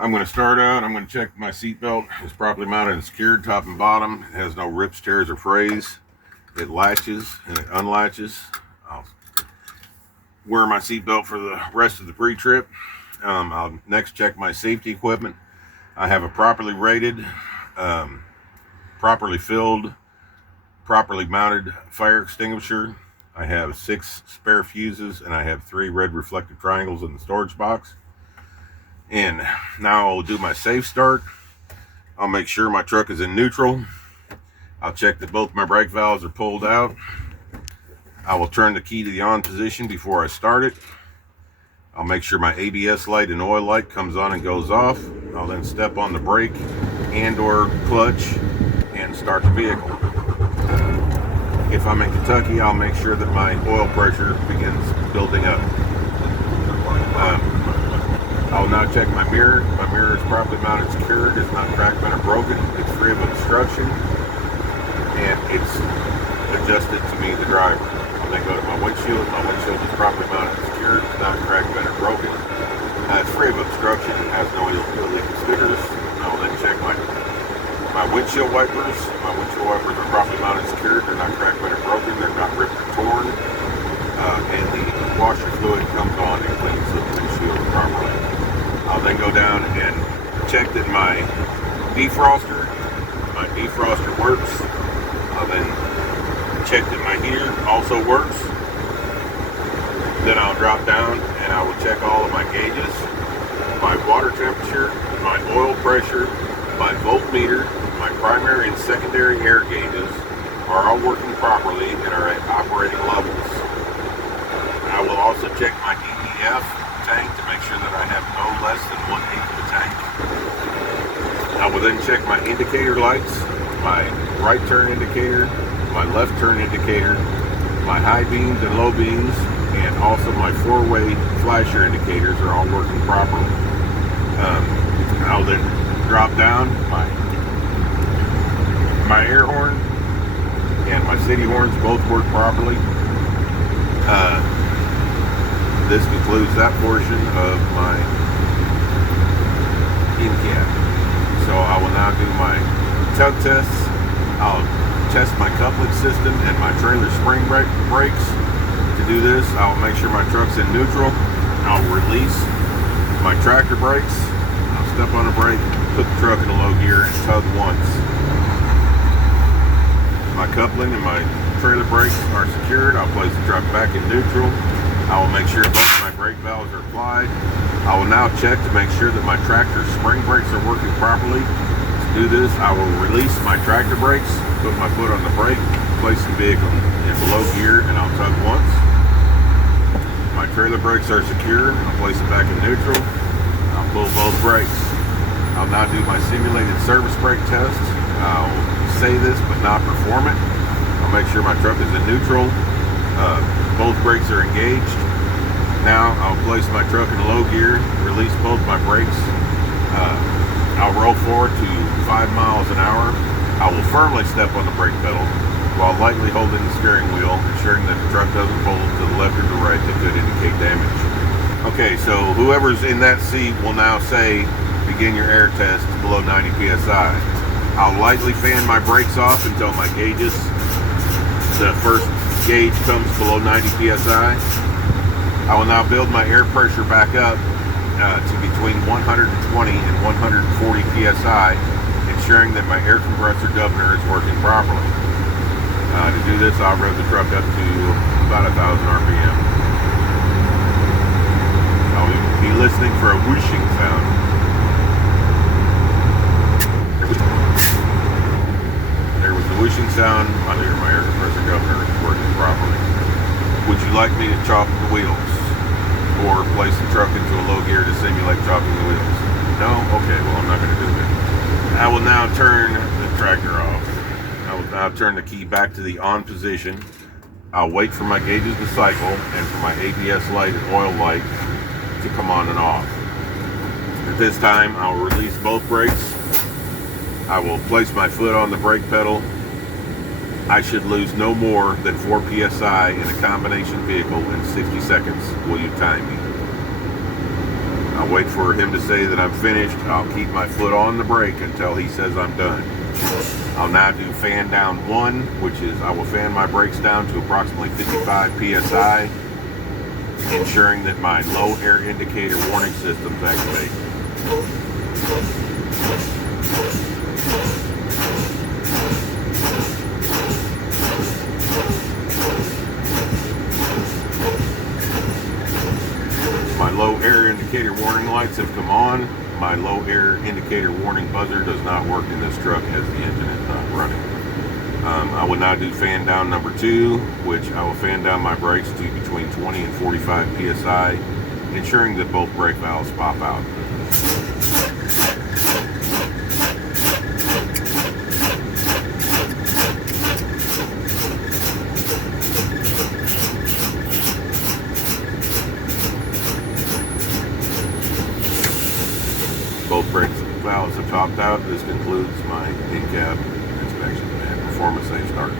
I'm going to start out. I'm going to check my seatbelt is properly mounted and secured top and bottom. It has no rips, tears, or frays. It latches and it unlatches. I'll wear my seatbelt for the rest of the pre-trip. I'll next check my safety equipment. I have a properly rated, properly filled, properly mounted fire extinguisher. I have 6 spare fuses and I have 3 red reflective triangles in the storage box. And now I'll do my safe start. I'll make sure my truck is in neutral. I'll check that both my brake valves are pulled out. I will turn the key to the on position before I start it. I'll make sure my ABS light and oil light comes on and goes off. I'll then step on the brake and or clutch and start the vehicle. If I'm in Kentucky, I'll make sure that my oil pressure begins building up. I'll now check my mirror. My mirror is properly mounted, secured. It's not cracked, bent, or broken. It's free of obstruction, and it's adjusted to me, the driver. I'll then go to my windshield. My windshield is properly mounted, secured. It's not cracked, bent, or broken. It's free of obstruction. It has no illegal stickers. I'll then check my windshield wipers. My windshield wipers are properly mounted, secured. They're not cracked, bent, or broken. They're not ripped or torn. And the washer fluid comes on and cleans the windshield properly. I'll then go down and check that my defroster works. I'll then check that my heater also works. Then I'll drop down and I will check all of my gauges, my water temperature, my oil pressure, my voltmeter, my primary and secondary air gauges are all working properly and are at operating levels. I will also check my DEF tank to make sure that I have no less than 1/8 of the tank. I will then check my indicator lights, my right turn indicator, my left turn indicator, my high beams and low beams, and also my 4-way flasher indicators are all working properly. I'll then drop down my air horn and my city horns both work properly. This concludes that portion of my Incab. So I will now do my tug tests. I'll test my coupling system and my trailer spring brakes. To do this, I'll make sure my truck's in neutral. I'll release my tractor brakes. I'll step on a brake, put the truck in a low gear, and tug once. My coupling and my trailer brakes are secured. I'll place the truck back in neutral. I will make sure both my brake valves are applied. I will now check to make sure that my tractor spring brakes are working properly. To do this, I will release my tractor brakes, put my foot on the brake, place the vehicle in low gear, and I'll tug once. My trailer brakes are secure. I'll place it back in neutral. I'll pull both brakes. I'll now do my simulated service brake test. I'll say this but not perform it. I'll make sure my truck is in neutral. Both brakes are engaged. Now I'll place my truck in low gear, release both my brakes. I'll roll forward to 5 miles an hour. I will firmly step on the brake pedal while lightly holding the steering wheel, ensuring that the truck doesn't pull to the left or the right that could indicate damage. Okay, so whoever's in that seat will now say, begin your air test below 90 psi. I'll lightly fan my brakes off until my gauges, the first gauge comes below 90 psi. I will now build my air pressure back up to between 120 and 140 psi, ensuring that my air compressor governor is working properly. To do this, I'll rev the truck up to about 1,000 RPM. I'll be listening for a whooshing sound. There was the whooshing sound. I hear my air compressor governor is working properly. Would you like me to chop the wheels? Or place the truck into a low gear to simulate chopping the wheels? No? Okay, well, I'm not going to do that. I will now turn the tractor off. I will now turn the key back to the on position. I'll wait for my gauges to cycle and for my ABS light and oil light to come on and off. At this time, I'll release both brakes. I will place my foot on the brake pedal. I should lose no more than 4 psi in a combination vehicle in 60 seconds. Will you time me? I'll wait for him to say that I'm finished. I'll keep my foot on the brake until he says I'm done. I'll now do fan down 1, which is I will fan my brakes down to approximately 55 psi, ensuring that my low air indicator warning systems activate. My low air indicator warning lights have come on. My low air indicator warning buzzer does not work in this truck as the engine is not running. I will now do fan down number 2, which I will fan down my brakes to between 20 and 45 psi, ensuring that both brake valves pop out. Both brake valves have topped out. This concludes my in-cab inspection and performance safe start.